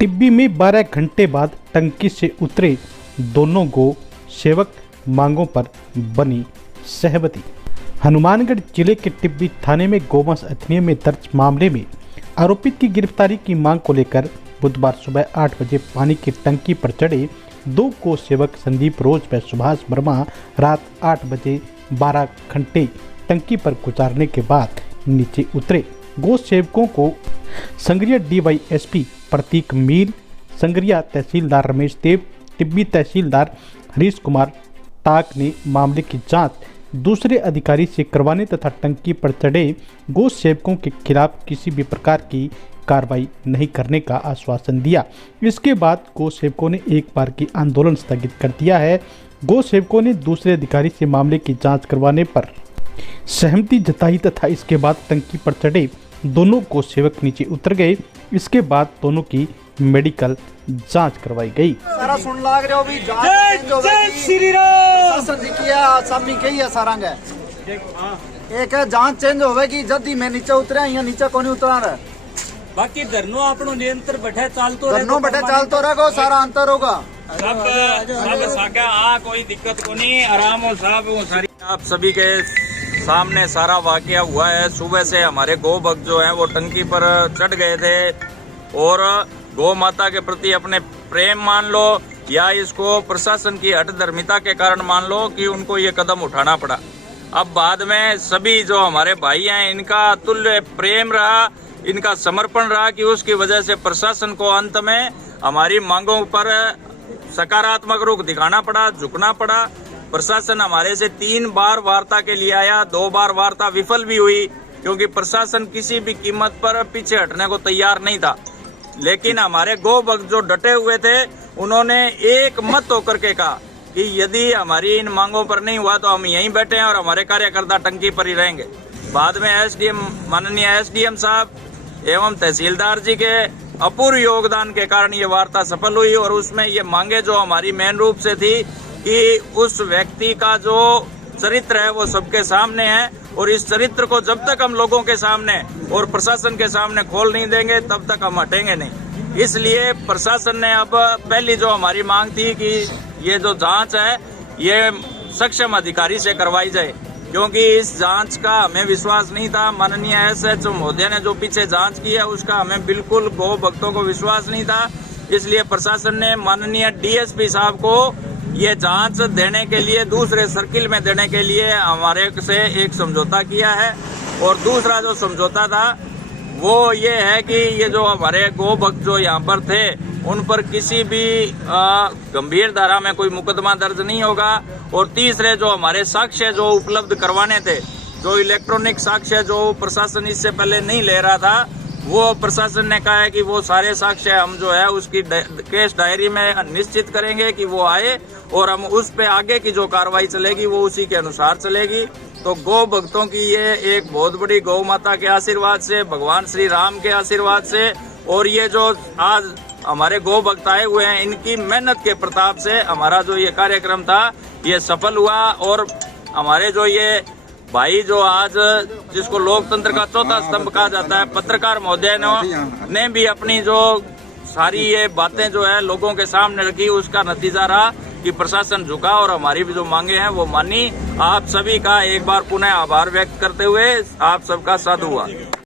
टिब्बी में 12 घंटे बाद टंकी से उतरे दोनों गौ सेवक, मांगों पर बनी सहमति। हनुमानगढ़ जिले के टिब्बी थाने में गोवंश अधिनियम में दर्ज मामले में आरोपित की गिरफ्तारी की मांग को लेकर बुधवार सुबह 8 बजे पानी की टंकी पर चढ़े दो गौ सेवक संदीप रोज व सुभाष वर्मा रात 8 बजे 12 घंटे टंकी पर गुजारने के बाद नीचे उतरे। गौ सेवकों को संग्रिया डीवाईएसपी प्रतीक मील, संग्रिया तहसीलदार रमेश देव, टिब्बी तहसीलदार हरीश कुमार टाक ने मामले की जांच दूसरे अधिकारी से करवाने तथा टंकी पर चढ़े गौ सेवकों के खिलाफ किसी भी प्रकार की कार्रवाई नहीं करने का आश्वासन दिया। इसके बाद गौ सेवकों ने एक बार की आंदोलन स्थगित कर दिया है। गौ सेवकों ने दूसरे अधिकारी से मामले की जांच करवाने पर सहमति जताई तथा इसके बाद टंकी पर चढ़े दोनों गौ सेवक नीचे उतर गए। इसके बाद दोनों की मेडिकल जांच करवाई गई। सारा सुन लाग रहे हो भी जांच श्री राम शासन किया सामी कही है सारंग है एक है जांच चेंज होवेगी जल्दी मैं नीचे उतरा यहाँ नीचे कोनी उतरा रहा बाकी धरनो आपनो निरंतर बैठे चालतो धरनो बैठे चालतो रहेगो सारा अंतर होगा सब साका आ कोई दिक्कत को नहीं आराम हो साहब वो सारी आप सभी के सामने सारा वाकया हुआ है। सुबह से हमारे गौ भक्त जो है वो टंकी पर चढ़ गए थे और गौ माता के प्रति अपने प्रेम मान लो या इसको प्रशासन की हठधर्मिता के कारण मान लो कि उनको ये कदम उठाना पड़ा। अब बाद में सभी जो हमारे भाई हैं इनका तुल्य प्रेम रहा, इनका समर्पण रहा कि उसकी वजह से प्रशासन को अंत में हमारी मांगों पर सकारात्मक रुख दिखाना पड़ा, झुकना पड़ा। प्रशासन हमारे से 3 बार वार्ता के लिए आया, 2 बार वार्ता विफल भी हुई क्योंकि प्रशासन किसी भी कीमत पर पीछे हटने को तैयार नहीं था। लेकिन हमारे गौ भक्त जो डटे हुए थे उन्होंने एक मत होकर के कहा कि यदि हमारी इन मांगों पर नहीं हुआ तो हम यहीं बैठे हैं और हमारे कार्यकर्ता टंकी पर ही रहेंगे। बाद में एसडीएम माननीय एसडीएम साहब एवं तहसीलदार जी के अपूर्व योगदान के कारण ये वार्ता सफल हुई और उसमें ये मांगे जो हमारी मेन रूप से थी कि उस व्यक्ति का जो चरित्र है वो सबके सामने है और इस चरित्र को जब तक हम लोगों के सामने और प्रशासन के सामने खोल नहीं देंगे तब तक हम हटेंगे नहीं। इसलिए प्रशासन ने अब पहली जो हमारी मांग थी कि ये जो जांच है ये सक्षम अधिकारी से करवाई जाए क्योंकि इस जांच का हमें विश्वास नहीं था। माननीय एसएचओ महोदय ने जो पीछे जांच की है उसका हमें बिल्कुल गौ भक्तों को विश्वास नहीं था। इसलिए प्रशासन ने माननीय डीएसपी साहब को ये जांच देने के लिए दूसरे सर्किल में देने के लिए हमारे से एक समझौता किया है और दूसरा जो समझौता था वो ये है कि ये जो हमारे गौ भक्त जो यहाँ पर थे उन पर किसी भी गंभीर धारा में कोई मुकदमा दर्ज नहीं होगा और तीसरे जो हमारे साक्ष्य जो उपलब्ध करवाने थे, जो इलेक्ट्रॉनिक साक्ष्य जो प्रशासन इससे पहले नहीं ले रहा था, वो प्रशासन ने कहा है कि वो सारे साक्ष्य हम जो है उसकी केस डायरी में निश्चित करेंगे कि वो आए और हम उस पे आगे की जो कार्रवाई चलेगी वो उसी के अनुसार चलेगी। तो गौ भक्तों की ये एक बहुत बड़ी गौ माता के आशीर्वाद से, भगवान श्री राम के आशीर्वाद से और ये जो आज हमारे गौ भक्त आए हुए हैं इनकी मेहनत के प्रताप से हमारा जो ये कार्यक्रम था ये सफल हुआ। और हमारे जो ये भाई जो आज जिसको लोकतंत्र का चौथा स्तंभ कहा जाता है, पत्रकार महोदय ने भी अपनी जो सारी ये बातें जो है लोगों के सामने रखी, उसका नतीजा रहा कि प्रशासन झुका और हमारी भी जो मांगे हैं वो मानी। आप सभी का एक बार पुनः आभार व्यक्त करते हुए आप सबका साधु हुआ।